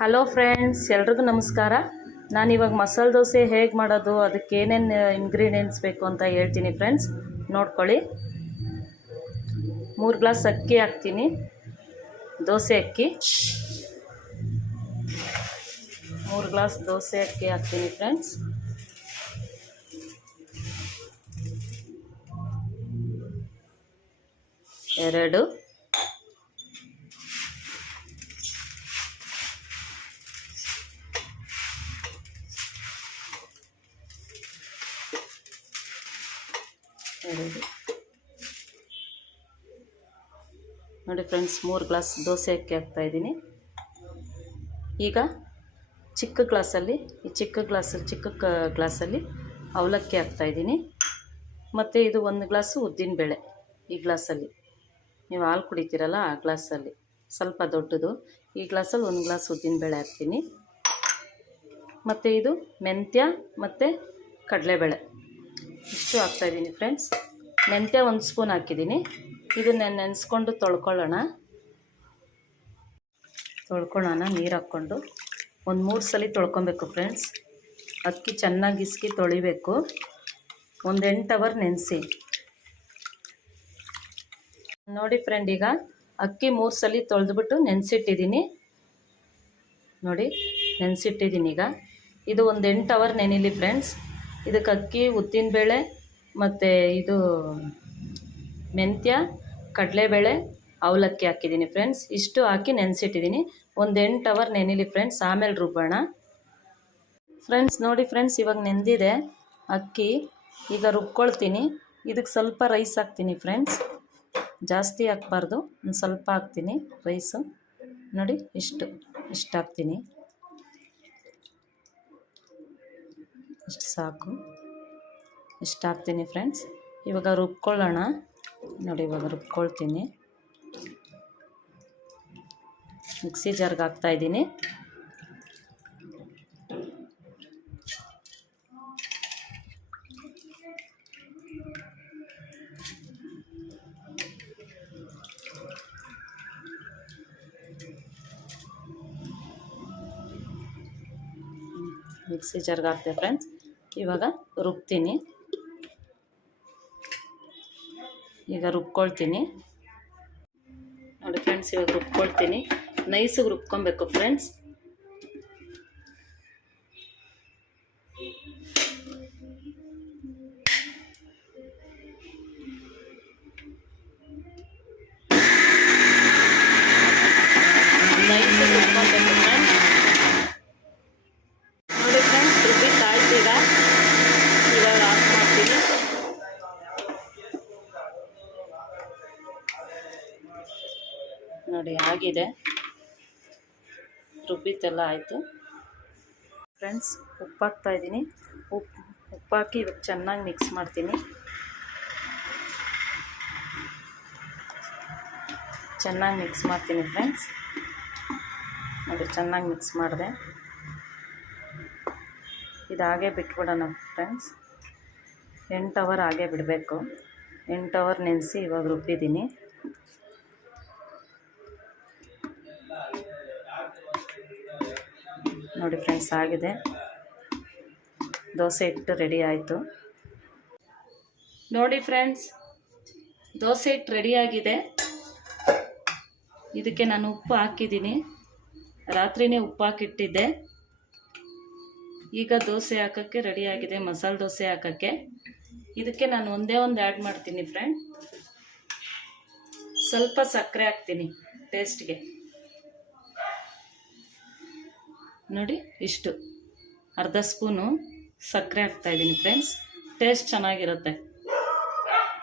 Hello friends ಎಲ್ರಿಗೂ ನಮಸ್ಕಾರ. ನಾನು ಇವಾಗ ಮಸಾಲೆ ದೋಸೆ ಹೇಗೆ ಮಾಡೋದು, ಅದಕ್ಕೆ ಏನೇನು ಇಂಗ್ರೀಡಿಯೆಂಟ್ಸ್ ಬೇಕು ಅಂತ ಹೇಳ್ತೀನಿ ಫ್ರೆಂಡ್ಸ್ ನೋಡ್ಕೊಳ್ಳಿ. ಮೂರು ಗ್ಲಾಸ್ ಅಕ್ಕಿ ಹಾಕ್ತೀನಿ. ದೋಸೆ ಅಕ್ಕಿ. ಮೂರು ಗ್ಲಾಸ್ ದೋಸೆ ಅಕ್ಕಿ ಹಾಕ್ತೀನಿ ಫ್ರೆಂಡ್ಸ್ ಎರಡು. ನೋಡಿ ಫ್ರೆಂಡ್ಸ್ ಮೂರು ಗ್ಲಾಸ್ ದೋಸೆ ಅಕ್ಕಿ ಹಾಕ್ತಾಯಿದ್ದೀನಿ ಈಗ ಚಿಕ್ಕ ಗ್ಲಾಸಲ್ಲಿ, ಈ ಚಿಕ್ಕ ಗ್ಲಾಸಲ್ಲಿ, ಚಿಕ್ಕ ಕ ಗ್ಲಾಸಲ್ಲಿ ಅವಲಕ್ಕಿ ಹಾಕ್ತಾಯಿದ್ದೀನಿ ಮತ್ತು ಇದು ಒಂದು ಗ್ಲಾಸು ಉದ್ದಿನಬೇಳೆ ಈ ಗ್ಲಾಸಲ್ಲಿ. ನೀವು ಹಾಲು ಕುಡಿತೀರಲ್ಲ ಆ ಗ್ಲಾಸಲ್ಲಿ. ಸ್ವಲ್ಪ ದೊಡ್ಡದು. ಈ ಗ್ಲಾಸಲ್ಲಿ ಒಂದು ಗ್ಲಾಸ್ ಉದ್ದಿನಬೇಳೆ ಹಾಕ್ತೀನಿ. ಮತ್ತು ಇದು ಮೆಂತ್ಯ ಮತ್ತು ಕಡಲೆಬೇಳೆ. ಇಷ್ಟು ಹಾಕ್ತಾಯಿದ್ದೀನಿ ಫ್ರೆಂಡ್ಸ್ ಮೆಂತ್ಯ ಒಂದು ಸ್ಪೂನ್ ಹಾಕಿದ್ದೀನಿ. ಇದನ್ನ ನೆನೆಸ್ಕೊಂಡು ತೊಳ್ಕೊಳ್ಳೋಣ. ತೊಳ್ಕೊಳ್ಳೋಣ, ನೀರು ಹಾಕ್ಕೊಂಡು. ಒಂದು ಮೂರು ಸಲ ತೊಳ್ಕೊಬೇಕು ಫ್ರೆಂಡ್ಸ್ ಅಕ್ಕಿ ಚೆನ್ನಾಗಿ ಇಸ್ಕಿ ತೊಳಿಬೇಕು. ಒಂದು ಎಂಟು ಅವರ್ ನೆನೆಸಿ. ನೋಡಿ ಫ್ರೆಂಡ್ ಈಗ ಅಕ್ಕಿ ಮೂರು ಸಲ ತೊಳೆದ್ಬಿಟ್ಟು ನೆನೆಸಿಟ್ಟಿದ್ದೀನಿ ನೋಡಿ ನೆನೆಸಿಟ್ಟಿದ್ದೀನಿ ಈಗ. ಇದು ಒಂದು ಎಂಟು ಅವರ್ ನೆನಿಲಿ ಫ್ರೆಂಡ್ಸ್ ಇದಕ್ಕೆ ಅಕ್ಕಿ, ಉದ್ದಿನಬೇಳೆ ಮತ್ತು ಇದು ಮೆಂತ್ಯ ಕಡಲೆಬೇಳೆ ಅವಲಕ್ಕಿ ಹಾಕಿದ್ದೀನಿ ಫ್ರೆಂಡ್ಸ್ ಇಷ್ಟು ಹಾಕಿ ನೆನೆಸಿಟ್ಟಿದ್ದೀನಿ. ಒಂದು ಎಂಟು ಅವರ್ ನೆನಿಲಿ ಫ್ರೆಂಡ್ಸ್ ಆಮೇಲೆ ರುಬ್ಬೋಣ. ಫ್ರೆಂಡ್ಸ್ ನೋಡಿ ಫ್ರೆಂಡ್ಸ್ ಇವಾಗ ನೆಂದಿದೆ ಅಕ್ಕಿ. ಈಗ ರುಬ್ಕೊಳ್ತೀನಿ. ಇದಕ್ಕೆ ಸ್ವಲ್ಪ ರೈಸ್ ಹಾಕ್ತೀನಿ ಫ್ರೆಂಡ್ಸ್ ಜಾಸ್ತಿ ಹಾಕ್ಬಾರ್ದು. ಒಂದು ಸ್ವಲ್ಪ ಹಾಕ್ತೀನಿ ರೈಸು ನೋಡಿ, ಇಷ್ಟು ಇಷ್ಟು ಹಾಕ್ತೀನಿ. ಇಷ್ಟು ಸಾಕು. ಇಷ್ಟು ಹಾಕ್ತೀನಿ ಫ್ರೆಂಡ್ಸ್ ಇವಾಗ ರುಬ್ಕೊಳ್ಳೋಣ. ನೋಡಿ ಇವಾಗ ರುಬ್ಕೊಳ್ತೀನಿ. ಮಿಕ್ಸಿ ಜಾರ್ಗೆ ಹಾಕ್ತಾಯಿದ್ದೀನಿ ಮಿಕ್ಸಿ ಜಾರ್ಗೆ ಹಾಕ್ತೆ ಫ್ರೆಂಡ್ಸ್ ಇವಾಗ ರುಬ್ತೀನಿ. ಈಗ ರುಬ್ಕೊಳ್ತೀನಿ. ನೋಡಿ ಫ್ರೆಂಡ್ಸ್ ಇವಾಗ ರುಬ್ಕೊಳ್ತೀನಿ. ನೈಸಿಗೆ ರುಬ್ಕೊಬೇಕು ಫ್ರೆಂಡ್ಸ್ ನೋಡಿ ರುಬ್ಬಿದ್ದೆಲ್ಲ ಆಯಿತು. ಫ್ರೆಂಡ್ಸ್, ಉಪ್ಪು ಹಾಕ್ತಾ ಇದ್ದೀನಿ. ಉಪ್ಪು ಉಪ್ಪಾಕಿ ಇವಾಗ ಚೆನ್ನಾಗಿ ಮಿಕ್ಸ್ ಮಾಡ್ತೀನಿ. ಚೆನ್ನಾಗಿ ಮಿಕ್ಸ್ ಮಾಡ್ತೀನಿ ಫ್ರೆಂಡ್ಸ್. ಅದು ಚೆನ್ನಾಗಿ ಮಿಕ್ಸ್ ಮಾಡಿದೆ. ಇದು ಹಾಗೆ ಬಿಟ್ಬಿಡೋಣ ಫ್ರೆಂಡ್ಸ್. ಎಂಟು ಅವರ್ ಹಾಗೆ ಬಿಡಬೇಕು. ಎಂಟು ಅವರ್ ನೆನೆಸಿ ಇವಾಗ ರುಬ್ಬಿದ್ದೀನಿ. ನೋಡಿ ಫ್ರೆಂಡ್ಸ್, ಆಗಿದೆ. ದೋಸೆ ಹಿಟ್ಟು ರೆಡಿ ಆಯಿತು. ನೋಡಿ ಫ್ರೆಂಡ್ಸ್, ದೋಸೆ ಹಿಟ್ಟು ರೆಡಿಯಾಗಿದೆ ಇದಕ್ಕೆ ನಾನು ಉಪ್ಪು ಹಾಕಿದ್ದೀನಿ. ರಾತ್ರಿನೇ ಉಪ್ಪು ಹಾಕಿಟ್ಟಿದ್ದೆ. ಈಗ ದೋಸೆ ಹಾಕೋಕ್ಕೆ ರೆಡಿಯಾಗಿದೆ ಮಸಾಲೆ ದೋಸೆ ಹಾಕೋಕ್ಕೆ. ಇದಕ್ಕೆ ನಾನು ಒಂದೇ ಒಂದು ಆ್ಯಡ್ ಮಾಡ್ತೀನಿ ಫ್ರೆಂಡ್. ಸ್ವಲ್ಪ ಸಕ್ಕರೆ ಹಾಕ್ತೀನಿ ಟೇಸ್ಟ್ಗೆ. ನೋಡಿ, ಇಷ್ಟು. ಅರ್ಧ ಸ್ಪೂನು ಸಕ್ಕರೆ ಹಾಕ್ತಾಯಿದ್ದೀನಿ ಫ್ರೆಂಡ್ಸ್ ಟೇಸ್ಟ್ ಚೆನ್ನಾಗಿರುತ್ತೆ.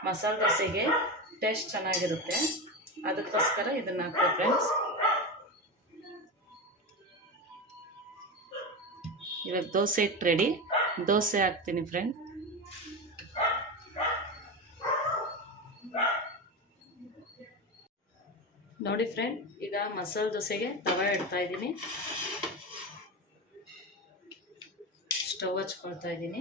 ಮಸಾಲೆ ದೋಸೆಗೆ ಟೇಸ್ಟ್ ಚೆನ್ನಾಗಿರುತ್ತೆ. ಅದಕ್ಕೋಸ್ಕರ ಇದನ್ನು ಹಾಕ್ತೀವಿ ಫ್ರೆಂಡ್ಸ್ ಇವಾಗ ದೋಸೆ ಇಟ್ಟು ರೆಡಿ ದೋಸೆ ಹಾಕ್ತೀನಿ ಫ್ರೆಂಡ್ ನೋಡಿ ಫ್ರೆಂಡ್ ಈಗ ಮಸಾಲೆ ದೋಸೆಗೆ ತವ ಇಡ್ತಾ ಇದ್ದೀನಿ. ಸ್ಟವ್ ಹಚ್ಕೊಳ್ತಾ ಇದ್ದೀನಿ.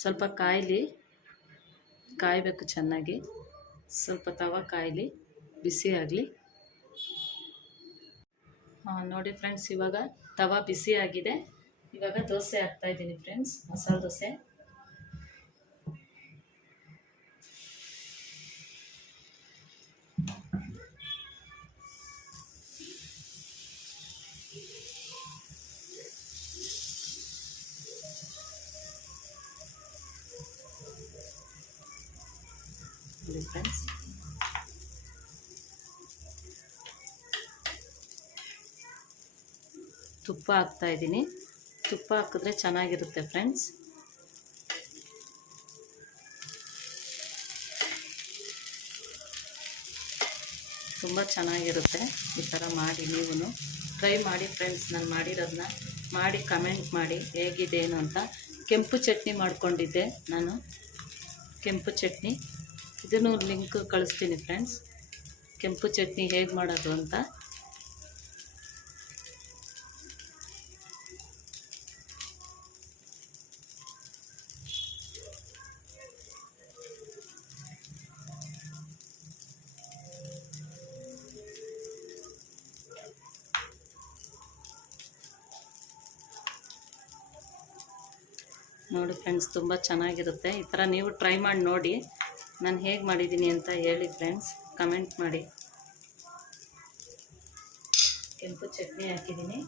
ಸ್ವಲ್ಪ ಕಾಯಲಿ, ಕಾಯಬೇಕು ಚೆನ್ನಾಗಿ. ಸ್ವಲ್ಪ ತವ ಕಾಯಲಿ, ಬಿಸಿ ಆಗಲಿ. ನೋಡಿ ಫ್ರೆಂಡ್ಸ್, ಇವಾಗ ತವ ಬಿಸಿ ಆಗಿದೆ. ಇವಾಗ ದೋಸೆ ಹಾಕ್ತಾ ಇದ್ದೀನಿ ಫ್ರೆಂಡ್ಸ್, ಮಸಾಲೆ ದೋಸೆ. ಫ್ರೆಂಡ್ಸ್ ತುಪ್ಪ ಹಾಕ್ತಾ ಇದ್ದೀನಿ. ತುಪ್ಪ ಹಾಕಿದ್ರೆ ಚೆನ್ನಾಗಿರುತ್ತೆ ಫ್ರೆಂಡ್ಸ್ ತುಂಬ ಚೆನ್ನಾಗಿರುತ್ತೆ ಈ ಥರ ಮಾಡಿ ನೀವು ಟ್ರೈ ಮಾಡಿ ಫ್ರೆಂಡ್ಸ್ ನಾನು ಮಾಡಿರೋದನ್ನ ಮಾಡಿ ಕಮೆಂಟ್ ಮಾಡಿ ಹೇಗಿದೆ ಏನು ಅಂತ. ಕೆಂಪು ಚಟ್ನಿ ಮಾಡ್ಕೊಂಡಿದ್ದೆ ನಾನು. ಕೆಂಪು ಚಟ್ನಿ. ಇದನ್ನು ಲಿಂಕ್ ಕಳಿಸ್ತೀನಿ ಫ್ರೆಂಡ್ಸ್ ಕೆಂಪು ಚಟ್ನಿ ಹೇಗೆ ಮಾಡೋದು ಅಂತ. ನೋಡಿ ಫ್ರೆಂಡ್ಸ್ ತುಂಬ ಚೆನ್ನಾಗಿರುತ್ತೆ. ಈ ಥರ ನೀವು ಟ್ರೈ ಮಾಡಿ ನೋಡಿ. ನಾನು ಹೇಗೆ ಮಾಡಿದ್ದೀನಿ ಅಂತ ಹೇಳಿ ಫ್ರೆಂಡ್ಸ್ ಕಮೆಂಟ್ ಮಾಡಿ. ಕೆಂಪು ಚಟ್ನಿ ಹಾಕಿದ್ದೀನಿ.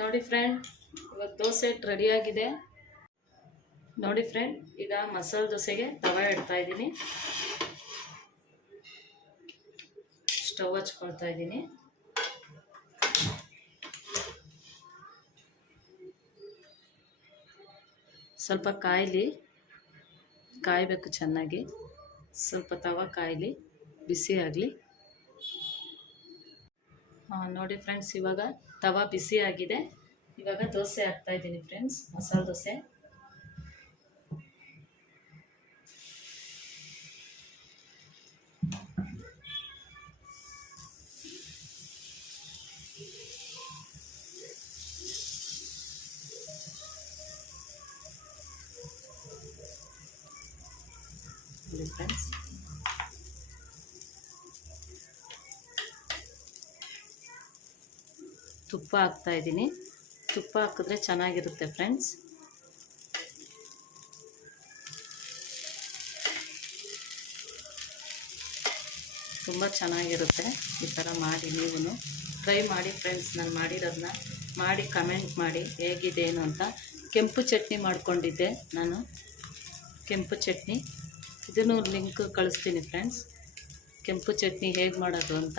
ನೋಡಿ ಫ್ರೆಂಡ್ ಇವಾಗ ದೋಸೆ ರೆಡಿಯಾಗಿದೆ ನೋಡಿ ಫ್ರೆಂಡ್ ಈಗ ಮಸಾಲೆ ದೋಸೆಗೆ ತವ ಇಡ್ತಾ ಇದ್ದೀನಿ. ಸ್ಟವ್ ಹಚ್ಕೊಳ್ತಾ ಇದ್ದೀನಿ. ಸ್ವಲ್ಪ ಕಾಯಲಿ, ಕಾಯಬೇಕು ಚೆನ್ನಾಗಿ. ಸ್ವಲ್ಪ ತವ ಕಾಯಲಿ, ಬಿಸಿ ಆಗಲಿ. ನೋಡಿ ಫ್ರೆಂಡ್ಸ್, ಇವಾಗ ತವ ಬಿಸಿ ಆಗಿದೆ. ಇವಾಗ ದೋಸೆ ಹಾಕ್ತಾಯಿದ್ದೀನಿ ಫ್ರೆಂಡ್ಸ್, ಮಸಾಲೆ ದೋಸೆ. ಫ್ರೆಂಡ್ಸ್ ತುಪ್ಪ ಹಾಕ್ತಾ ಇದ್ದೀನಿ. ತುಪ್ಪ ಹಾಕಿದ್ರೆ ಚೆನ್ನಾಗಿರುತ್ತೆ ಫ್ರೆಂಡ್ಸ್ ತುಂಬ ಚೆನ್ನಾಗಿರುತ್ತೆ ಈ ಥರ ಮಾಡಿ ನೀವು ಟ್ರೈ ಮಾಡಿ ಫ್ರೆಂಡ್ಸ್ ನಾನು ಮಾಡಿರೋದನ್ನ ಮಾಡಿ ಕಮೆಂಟ್ ಮಾಡಿ ಹೇಗಿದೆ ಏನು ಅಂತ. ಕೆಂಪು ಚಟ್ನಿ ಮಾಡ್ಕೊಂಡಿದ್ದೆ ನಾನು. ಕೆಂಪು ಚಟ್ನಿ. ಇದನ್ನು ಲಿಂಕ್ ಕಳಿಸ್ತೀನಿ ಫ್ರೆಂಡ್ಸ್ ಕೆಂಪು ಚಟ್ನಿ ಹೇಗೆ ಮಾಡೋದು ಅಂತ.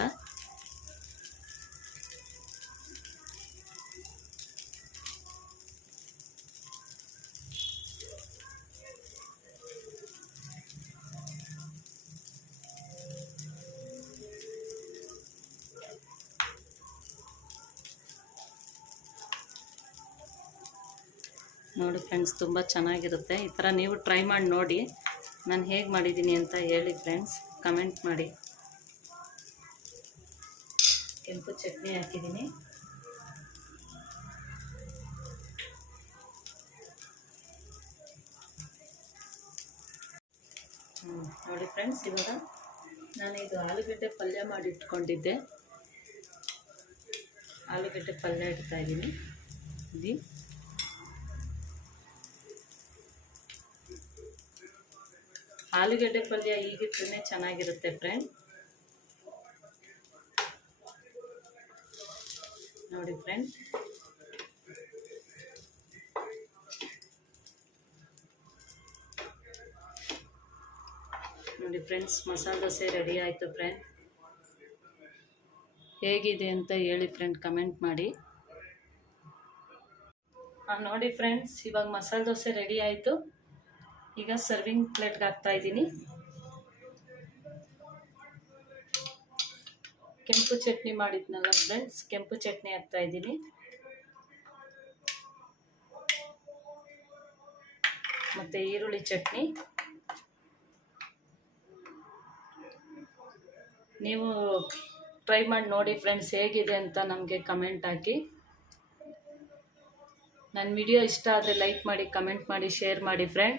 ನೋಡಿ ಫ್ರೆಂಡ್ಸ್ ತುಂಬ ಚೆನ್ನಾಗಿರುತ್ತೆ. ಈ ಥರ ನೀವು ಟ್ರೈ ಮಾಡಿ ನೋಡಿ. ನಾನು ಹೇಗೆ ಮಾಡಿದ್ದೀನಿ ಅಂತ ಹೇಳಿ ಫ್ರೆಂಡ್ಸ್ ಕಮೆಂಟ್ ಮಾಡಿ. ಕೆಂಪು ಚಟ್ನಿ ಹಾಕಿದ್ದೀನಿ. ನೋಡಿ ಫ್ರೆಂಡ್ಸ್ ಇವಾಗ ನಾನು ಇದು ಆಲೂಗಡ್ಡೆ ಪಲ್ಯ ಮಾಡಿ ಇಟ್ಕೊಂಡಿದ್ದೆ ಆಲೂಗಡ್ಡೆ ಪಲ್ಯ ಇಡ್ತಾಯಿದ್ದೀನಿ ಇದು ಆಲೂಗಡ್ಡೆ ಪಲ್ಯ ಈಗಿಟ್ರೆ ಚೆನ್ನಾಗಿರುತ್ತೆ ಫ್ರೆಂಡ್ ನೋಡಿ ಫ್ರೆಂಡ್ ನೋಡಿ ಫ್ರೆಂಡ್ಸ್ ಮಸಾಲೆ ದೋಸೆ ರೆಡಿ ಆಯಿತು ಫ್ರೆಂಡ್ ಹೇಗಿದೆ ಅಂತ ಹೇಳಿ ಫ್ರೆಂಡ್ ಕಮೆಂಟ್ ಮಾಡಿ. ನೋಡಿ ಫ್ರೆಂಡ್ಸ್ ಇವಾಗ ಮಸಾಲೆ ದೋಸೆ ರೆಡಿ ಆಯಿತು. ಈಗ ಸರ್ವಿಂಗ್ ಪ್ಲೇಟ್ಗೆ ಹಾಕ್ತಾ ಇದ್ದೀನಿ. ಕೆಂಪು ಚಟ್ನಿ ಮಾಡಿದ್ನಲ್ಲ ಫ್ರೆಂಡ್ಸ್ ಕೆಂಪು ಚಟ್ನಿ ಹಾಕ್ತಾ ಇದ್ದೀನಿ. ಮತ್ತು ಈರುಳ್ಳಿ ಚಟ್ನಿ. ನೀವು ಟ್ರೈ ಮಾಡಿ ನೋಡಿ ಫ್ರೆಂಡ್ಸ್ ಹೇಗಿದೆ ಅಂತ ನಮಗೆ ಕಮೆಂಟ್ ಹಾಕಿ. ನನ್ನ ವಿಡಿಯೋ ಇಷ್ಟ ಆದರೆ ಲೈಕ್ ಮಾಡಿ ಕಮೆಂಟ್ ಮಾಡಿ ಶೇರ್ ಮಾಡಿ ಫ್ರೆಂಡ್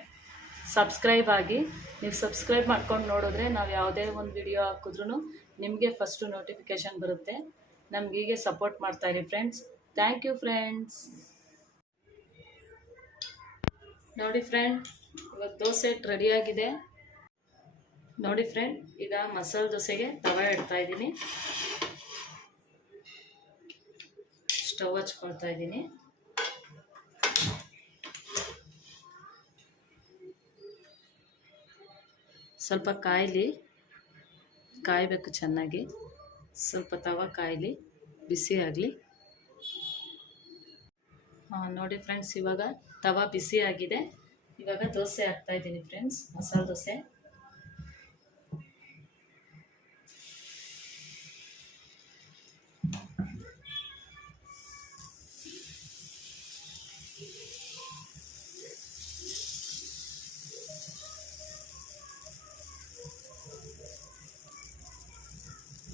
ಸಬ್ಸ್ಕ್ರೈಬ್ ಆಗಿ. ನೀವು ಸಬ್ಸ್ಕ್ರೈಬ್ ಮಾಡ್ಕೊಂಡು ನೋಡಿದ್ರೆ ನಾವು ಯಾವುದೇ ಒಂದು ವಿಡಿಯೋ ಹಾಕಿದ್ರೂ ನಿಮಗೆ ಫಸ್ಟು ನೋಟಿಫಿಕೇಷನ್ ಬರುತ್ತೆ. ನಮ್ಗೆ ಹೀಗೆ ಸಪೋರ್ಟ್ ಮಾಡ್ತಾಯಿರಿ ಫ್ರೆಂಡ್ಸ್ ಥ್ಯಾಂಕ್ ಯು ಫ್ರೆಂಡ್ಸ್ ನೋಡಿ ಫ್ರೆಂಡ್ ಇವಾಗ ದೋಸೆ ರೆಡಿಯಾಗಿದೆ ನೋಡಿ ಫ್ರೆಂಡ್ ಈಗ ಮಸಾಲೆ ದೋಸೆಗೆ ತವ ಇಡ್ತಾ ಇದ್ದೀನಿ. ಸ್ಟವ್ ಹಚ್ಕೊಳ್ತಾ ಇದ್ದೀನಿ. ಸ್ವಲ್ಪ ಕಾಯಲಿ, ಕಾಯಬೇಕು ಚೆನ್ನಾಗಿ. ಸ್ವಲ್ಪ ತವ ಕಾಯಲಿ, ಬಿಸಿ ಆಗಲಿ. ನೋಡಿ ಫ್ರೆಂಡ್ಸ್, ಇವಾಗ ತವ ಬಿಸಿ ಆಗಿದೆ. ಇವಾಗ ದೋಸೆ ಹಾಕ್ತಾಯಿದ್ದೀನಿ ಫ್ರೆಂಡ್ಸ್, ಮಸಾಲೆ ದೋಸೆ.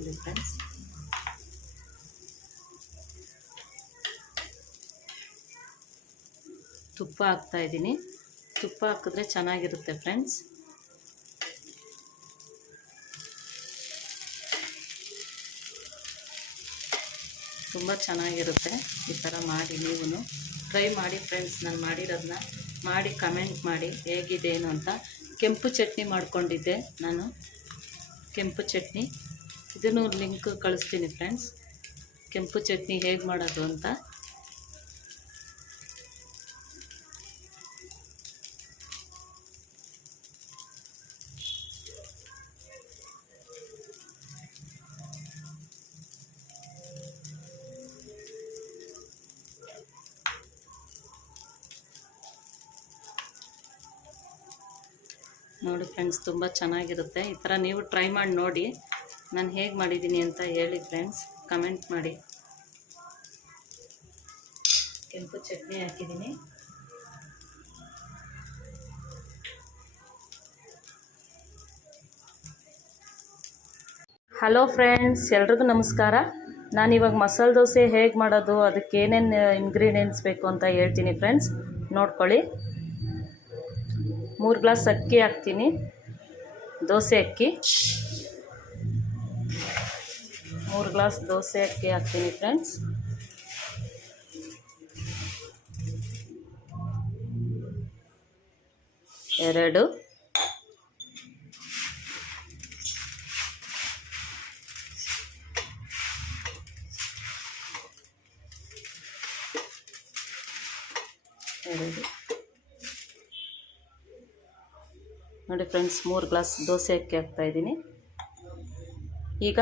ನೋಡಿ ಫ್ರೆಂಡ್ಸ್ ತುಪ್ಪ ಹಾಕ್ತಾ ಇದ್ದೀನಿ. ತುಪ್ಪ ಹಾಕಿದ್ರೆ ಚೆನ್ನಾಗಿರುತ್ತೆ ಫ್ರೆಂಡ್ಸ್. ತುಂಬ ಚೆನ್ನಾಗಿರುತ್ತೆ ಈ ಥರ ಮಾಡಿ ನೀವು ಟ್ರೈ ಮಾಡಿ ಫ್ರೆಂಡ್ಸ್, ನಾನು ಮಾಡಿರೋದನ್ನ ಮಾಡಿ ಕಮೆಂಟ್ ಮಾಡಿ ಹೇಗಿದೆ ಏನು ಅಂತ. ಕೆಂಪು ಚಟ್ನಿ ಮಾಡ್ಕೊಂಡಿದ್ದೆ ನಾನು. ಕೆಂಪು ಚಟ್ನಿ. ಇದನ್ನು ಲಿಂಕ್ ಕಳಿಸ್ತೀನಿ ಫ್ರೆಂಡ್ಸ್. ಕೆಂಪು ಚಟ್ನಿ ಹೇಗೆ ಮಾಡೋದು ಅಂತ. ನೋಡಿ ಫ್ರೆಂಡ್ಸ್, ತುಂಬ ಚೆನ್ನಾಗಿರುತ್ತೆ. ಈ ಥರ ನೀವು ಟ್ರೈ ಮಾಡಿ ನೋಡಿ. ನಾನು ಹೇಗೆ ಮಾಡಿದ್ದೀನಿ ಅಂತ ಹೇಳಿ ಫ್ರೆಂಡ್ಸ್ ಕಮೆಂಟ್ ಮಾಡಿ. ಕೆಂಪು ಚಟ್ನಿ ಹಾಕಿದ್ದೀನಿ. ಹಲೋ ಫ್ರೆಂಡ್ಸ್ ಎಲ್ರಿಗೂ ನಮಸ್ಕಾರ. ನಾನಿವಾಗ ಮಸಾಲೆ ದೋಸೆ ಹೇಗೆ ಮಾಡೋದು, ಅದಕ್ಕೆ ಏನೇನು ಇಂಗ್ರೀಡಿಯೆಂಟ್ಸ್ ಬೇಕು ಅಂತ ಹೇಳ್ತೀನಿ ಫ್ರೆಂಡ್ಸ್ ನೋಡ್ಕೊಳ್ಳಿ. ಮೂರು ಗ್ಲಾಸ್ ಅಕ್ಕಿ ಹಾಕ್ತೀನಿ. ದೋಸೆ ಅಕ್ಕಿ. ಮೂರು ಗ್ಲಾಸ್ ದೋಸೆ ಅಕ್ಕಿ ಹಾಕ್ತೀನಿ ಫ್ರೆಂಡ್ಸ್ ಎರಡು. ಎರಡು. ನೋಡಿ ಫ್ರೆಂಡ್ಸ್ ಮೂರು ಗ್ಲಾಸ್ ದೋಸೆ ಅಕ್ಕಿ ಹಾಕ್ತಾಯಿದ್ದೀನಿ ಈಗ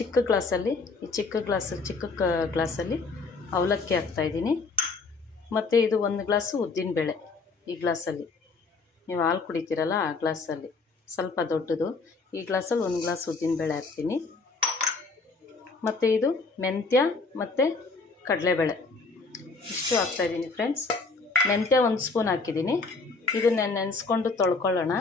ಚಿಕ್ಕ ಗ್ಲಾಸಲ್ಲಿ, ಈ ಚಿಕ್ಕ ಗ್ಲಾಸ್ ಚಿಕ್ಕ ಕ ಗ್ಲಾಸಲ್ಲಿ ಅವಲಕ್ಕಿ ಹಾಕ್ತಾಯಿದ್ದೀನಿ ಮತ್ತು ಇದು ಒಂದು ಗ್ಲಾಸು ಉದ್ದಿನಬೇಳೆ ಈ ಗ್ಲಾಸಲ್ಲಿ. ನೀವು ಹಾಲು ಕುಡಿತೀರಲ್ಲ ಆ ಗ್ಲಾಸಲ್ಲಿ. ಸ್ವಲ್ಪ ದೊಡ್ಡದು. ಈ ಗ್ಲಾಸಲ್ಲಿ ಒಂದು ಗ್ಲಾಸ್ ಉದ್ದಿನಬೇಳೆ ಹಾಕ್ತೀನಿ. ಮತ್ತು ಇದು ಮೆಂತ್ಯ ಮತ್ತು ಕಡಲೆಬೇಳೆ. ಇಷ್ಟು ಹಾಕ್ತಾಯಿದ್ದೀನಿ ಫ್ರೆಂಡ್ಸ್. ಮೆಂತ್ಯ ಒಂದು ಸ್ಪೂನ್ ಹಾಕಿದ್ದೀನಿ. ಇದನ್ನ ನೆನೆಸ್ಕೊಂಡು ತೊಳ್ಕೊಳ್ಳೋಣ.